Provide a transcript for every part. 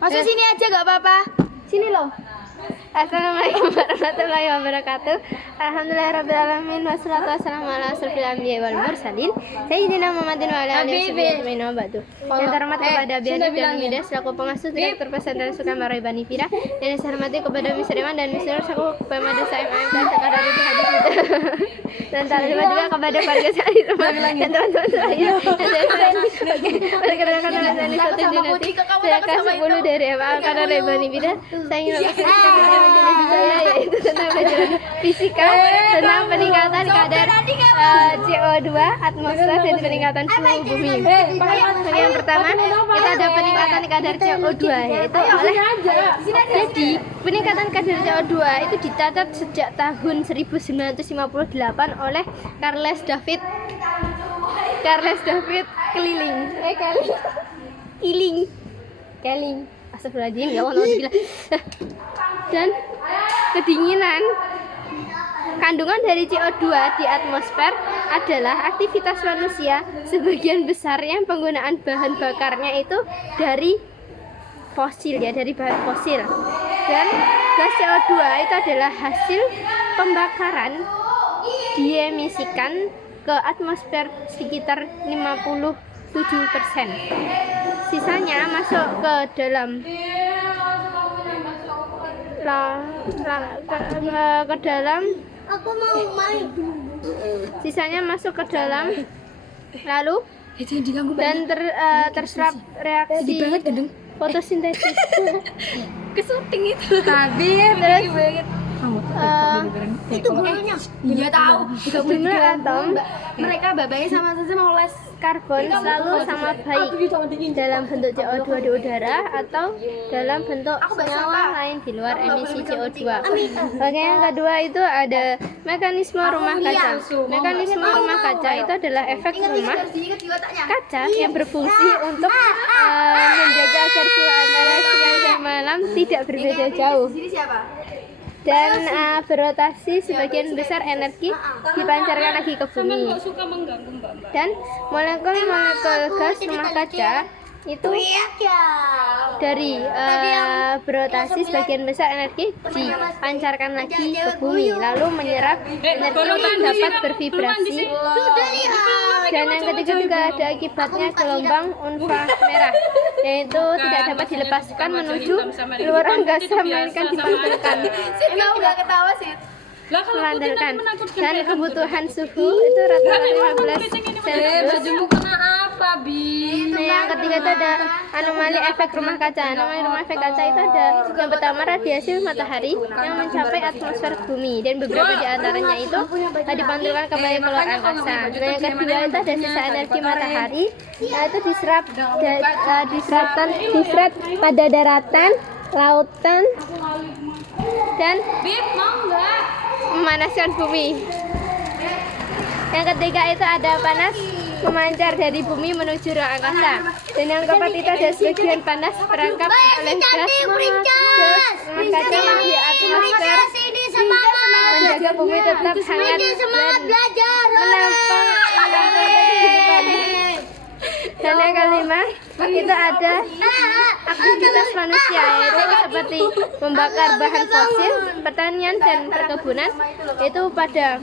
Masuk sini aja gak apa-apa. Sini loh. Assalamualaikum warahmatullahi wabarakatuh. Alhamdulillahirrabbilalamin. Wassalatu wassalamu ala asrofil anbiya wal mursalin Sayyidina Muhammadin wa ala alihi wa ba'du. Yang terhormat kepada Biani dan Mida selaku pengasuh Direktur Pesantren Sukamara Bani Fira, dan yang saya hormati kepada Miss Riman dan Miss Nur selaku Pemadasa MMK Sekadar Ibu Hadis dan terhormat juga kepada warga saya di rumah dan teman-teman saya. Perkenalkan nama saya Nisa Tunjunati. Saya kelas 10 dari MA Sekadar Bani Fira. Saya ingin memperkenalkan materi saya yaitu tentang pelajaran fisika tentang peningkatan kadar CO2 atmosfer dan peningkatan suhu bumi. Yang pertama kita ada peningkatan kadar CO2 yaitu oleh jadi peningkatan kadar CO2 itu dicatat sejak tahun 1958 oleh Charles David Keeling. Astagfirullahaladzim, ya Allah, naudzubillah. Dan kedinginan kandungan dari CO2 di atmosfer adalah aktivitas manusia, sebagian besar yang penggunaan bahan bakarnya itu dari fosil ya, dari bahan fosil. Dan gas CO2 itu adalah hasil pembakaran diemisikan ke atmosfer sekitar 57%. Sisanya masuk ke dalam Aku mau main. Sisanya masuk ke dalam lalu dan terserap reaksi fotosintesis. Kesuting itu. Itu gurunya. Iya tahu. Jumlah atom Mereka babanya sama saja mau les. karbon selalu sama baik dalam bentuk CO2 di udara atau dalam bentuk senyawa lain di luar emisi CO2. Oke, yang kedua itu ada mekanisme rumah kaca. Mekanisme rumah kaca itu adalah efek rumah kaca yang berfungsi untuk menjaga agar suhu antara siang dan malam tidak berbeda jauh dan berotasi. Sebagian besar energi dipancarkan lagi ke bumi, dan molekul-molekul gas rumah kaca itu dari berotasi sebagian besar energi dipancarkan lagi ke bumi lalu menyerap energi untuk dapat bervibrasi. Dan yang ketiga juga ada akibatnya gelombang ultraviolet yaitu tidak dapat dilepaskan menuju luar angkasa melainkan dipantulkan. Dan kebutuhan suhu itu rata-rata 15 Celcius. Nah, yang ketiga itu ada anomali efek rumah kaca. Anomali rumah efek kaca itu ada yang pertama radiasi matahari yang mencapai atmosfer bumi dan beberapa di antaranya itu dipantulkan kembali keluar angkasa. Nah, yang kedua itu ada sisa energi matahari, nah itu diserap pada daratan, lautan, dan memanaskan bumi. Yang ketiga itu ada panas memancar dari bumi menuju ruang angkasa. Dan yang keempat itu ada sebagian panas berangkap oleh gas rumah kaca di atmosfer menjaga bumi tetap hangat dan menampung kehidupan. Dan yang kelima itu ada aktivitas manusia yaitu seperti membakar bahan fosil, pertanian dan perkebunan itu pada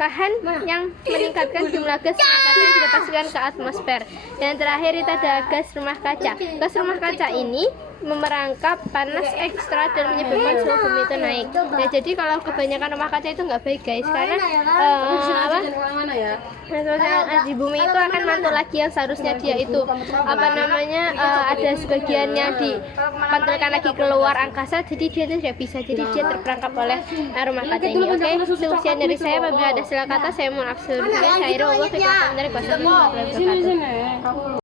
bahan yang meningkatkan jumlah gas rumah kaca yang dilepaskan ke atmosfer. Dan terakhir itu ada gas rumah kaca. Gas rumah kaca ini memerangkap panas ekstra dan menyebabkan suhu bumi itu naik. Ya, jadi kalau kebanyakan rumah kaca itu nggak baik guys, karena di bumi itu akan mantul lagi yang seharusnya dia itu ada sebagiannya dipantulkan lagi keluar angkasa, jadi dia itu tidak bisa, jadi dia terperangkap oleh rumah kaca ini. Oke, sekian dari saya. Apabila ada salah kata saya mohon maaf sebelumnya. Saya Rowo,